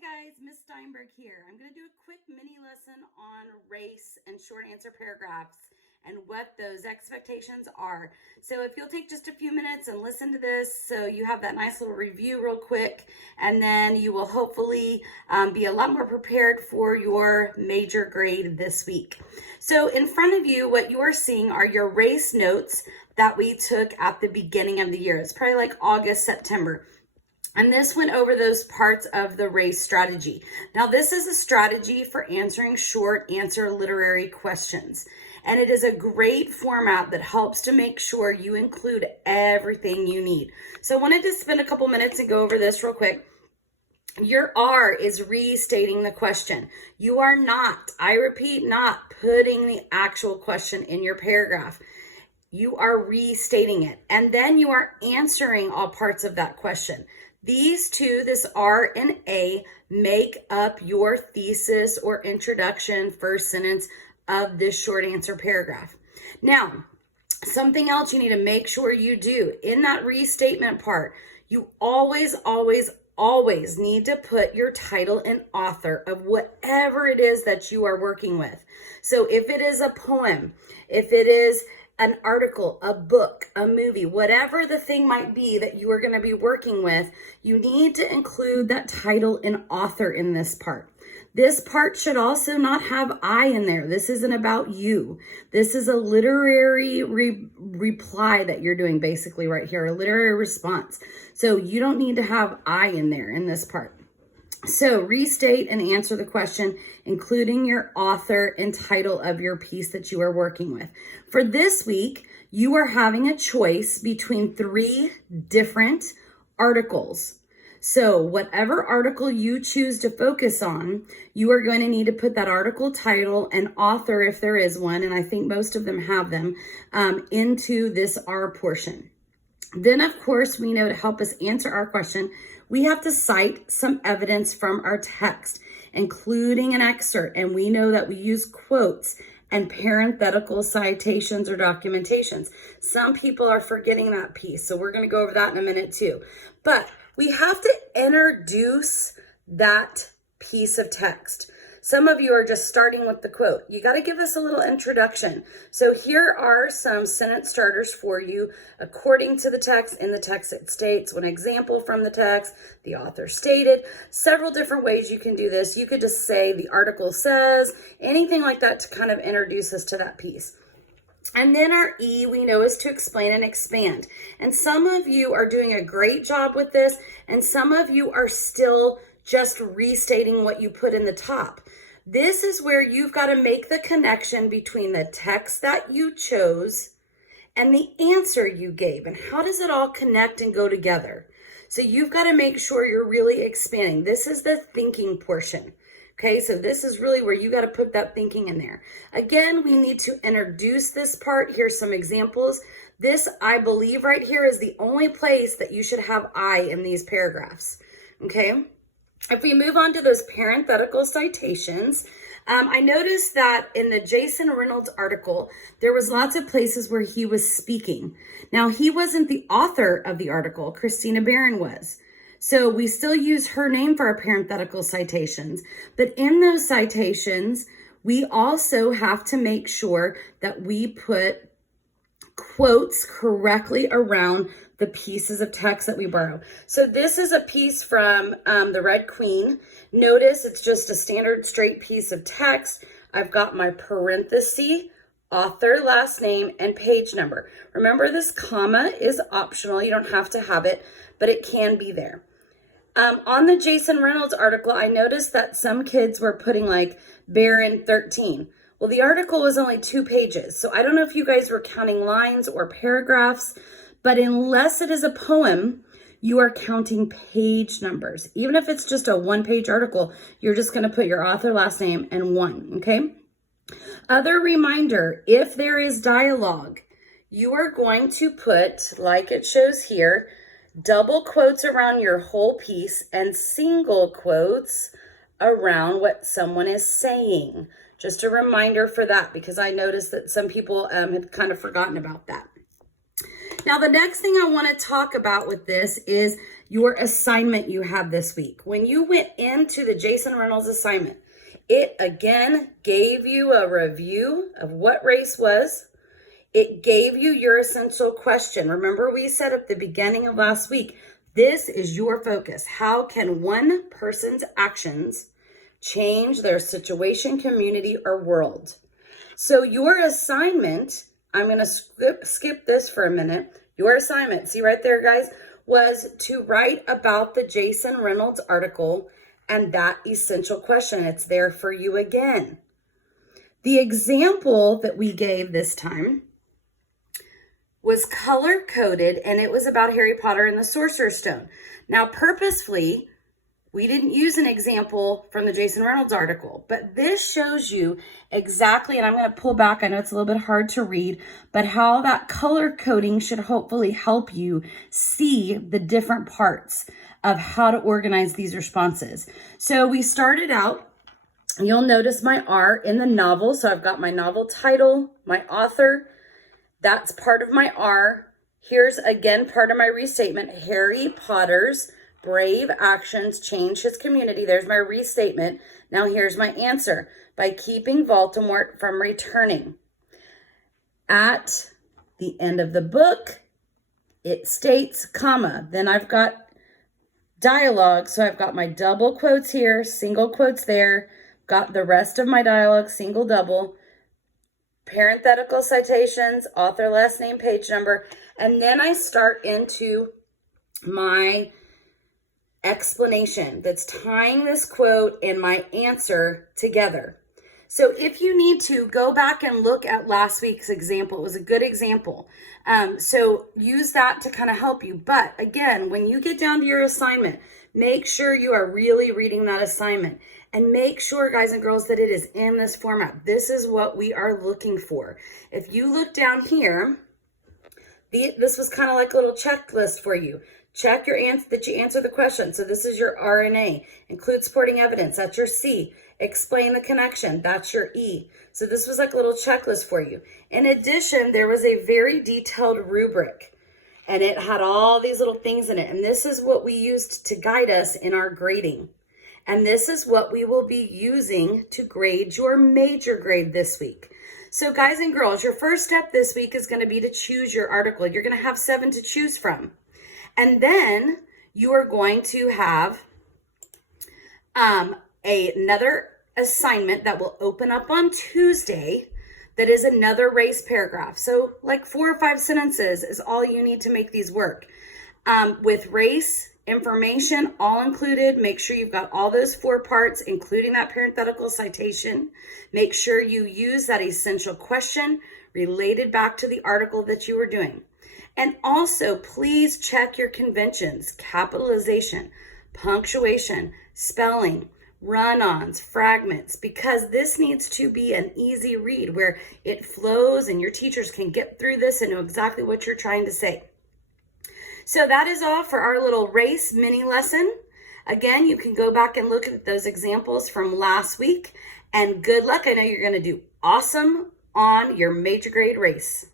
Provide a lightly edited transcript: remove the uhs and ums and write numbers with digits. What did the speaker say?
Hi guys, Miss Steinberg here. I'm going to do a quick mini lesson on race and short answer paragraphs and what those expectations are. So if you'll take just a few minutes and listen to this so you have that nice little review real quick, and then you will hopefully be a lot more prepared for your major grade this week. So in front of you, what you are seeing are your race notes that we took at the beginning of the year. It's probably like August, September. And this went over those parts of the race strategy. Now, this is a strategy for answering short answer literary questions. And it is a great format that helps to make sure you include everything you need. So I wanted to spend a couple minutes and go over this real quick. Your R is restating the question. You are not, I repeat, not putting the actual question in your paragraph. You are restating it. And then you are answering all parts of that question. These two, this R and A, make up your thesis or introduction first sentence of this short answer paragraph. Now, something else you need to make sure you do in that restatement part, you always need to put your title and author of whatever it is that you are working with. So if it is a poem, if it is an article, a book, a movie, whatever the thing might be that you are going to be working with, you need to include that title and author in this part. This part should also not have I in there. This isn't about you. This is a literary reply that you're doing basically right here, a literary response. So you don't need to have I in there in this part. So restate and answer the question, including your author and title of your piece that you are working with. For this week, you are having a choice between 3 different articles. So whatever article you choose to focus on, you are going to need to put that article title and author, if there is one, and I think most of them have them, into this R portion. Then, of course, we know to help us answer our question, we have to cite some evidence from our text, including an excerpt. And we know that we use quotes and parenthetical citations or documentations. Some people are forgetting that piece, so we're going to go over that in a minute too. But we have to introduce that piece of text. Some of you are just starting with the quote. You got to give us a little introduction. So here are some sentence starters for you according to the text. In the text it states one example from the text, the author stated. Several different ways you can do this. You could just say the article says, anything like that to kind of introduce us to that piece. And then our E, we know, is to explain and expand. And some of you are doing a great job with this, and some of you are still just restating what you put in the top. This is where you've got to make the connection between the text that you chose and the answer you gave. And how does it all connect and go together? So you've got to make sure you're really expanding. This is the thinking portion. Okay, so this is really where you got to put that thinking in there. Again, we need to introduce this part. Here's some examples. This, I believe, right here is the only place that you should have I in these paragraphs. Okay. If we move on to those parenthetical citations, I noticed that in the Jason Reynolds article, there was lots of places where he was speaking. Now, he wasn't the author of the article. Christina Barron was. So we still use her name for our parenthetical citations. But in those citations, we also have to make sure that we put quotes correctly around the pieces of text that we borrow. So this is a piece from the Red Queen. Notice it's just a standard straight piece of text. I've got my parenthesis, author, last name, and page number. Remember, this comma is optional. You don't have to have it, but it can be there. On the Jason Reynolds article, I noticed that some kids were putting like Barron 13. Well, the article was only 2 pages, so I don't know if you guys were counting lines or paragraphs, but unless it is a poem, you are counting page numbers. Even if it's just a 1-page article, you're just going to put your author, last name, and 1, okay? Other reminder, if there is dialogue, you are going to put, like it shows here, double quotes around your whole piece and single quotes around what someone is saying. Just a reminder for that, because I noticed that some people had kind of forgotten about that. Now, the next thing I want to talk about with this is your assignment you had this week. When you went into the Jason Reynolds assignment, it again gave you a review of what race was. It gave you your essential question. Remember, we said at the beginning of last week, this is your focus. How can one person's actions change their situation, community, or world? So your assignment, I'm going to skip this for a minute. Your assignment, see right there, guys, was to write about the Jason Reynolds article and that essential question. It's there for you again. The example that we gave this time was color-coded, and it was about Harry Potter and the Sorcerer's Stone. Now, purposefully, we didn't use an example from the Jason Reynolds article, but this shows you exactly, and I'm going to pull back, I know it's a little bit hard to read, but how that color coding should hopefully help you see the different parts of how to organize these responses. So we started out, you'll notice my R in the novel, so I've got my novel title, my author, that's part of my R. Here's again part of my restatement, Harry Potter's brave actions change his community. There's my restatement. Now here's my answer. By keeping Voldemort from returning. At the end of the book, it states, comma. Then I've got dialogue. So I've got my double quotes here, single quotes there. Got the rest of my dialogue, single, double. Parenthetical citations, author, last name, page number. And then I start into my explanation that's tying this quote and my answer together. So if you need to, go back and look at last week's example. It was a good example. So use that to kind of help you. But again, when you get down to your assignment, make sure you are really reading that assignment. And make sure, guys and girls, that it is in this format. This is what we are looking for. If you look down here, this was kind of like a little checklist for you. Check your answer that you answer the question. So this is your R and A. Include supporting evidence. That's your C. Explain the connection. That's your E. So this was like a little checklist for you. In addition, there was a very detailed rubric. And it had all these little things in it. And this is what we used to guide us in our grading. And this is what we will be using to grade your major grade this week. So guys and girls, your first step this week is going to be to choose your article. You're going to have 7 to choose from. And then you are going to have another assignment that will open up on Tuesday that is another race paragraph. So like 4 or 5 sentences is all you need to make these work. With race information all included, make sure you've got all those 4 parts, including that parenthetical citation. Make sure you use that essential question related back to the article that you were doing. And also, please check your conventions, capitalization, punctuation, spelling, run-ons, fragments, because this needs to be an easy read where it flows and your teachers can get through this and know exactly what you're trying to say. So that is all for our little race mini lesson. Again, you can go back and look at those examples from last week. And good luck. I know you're going to do awesome on your major grade race.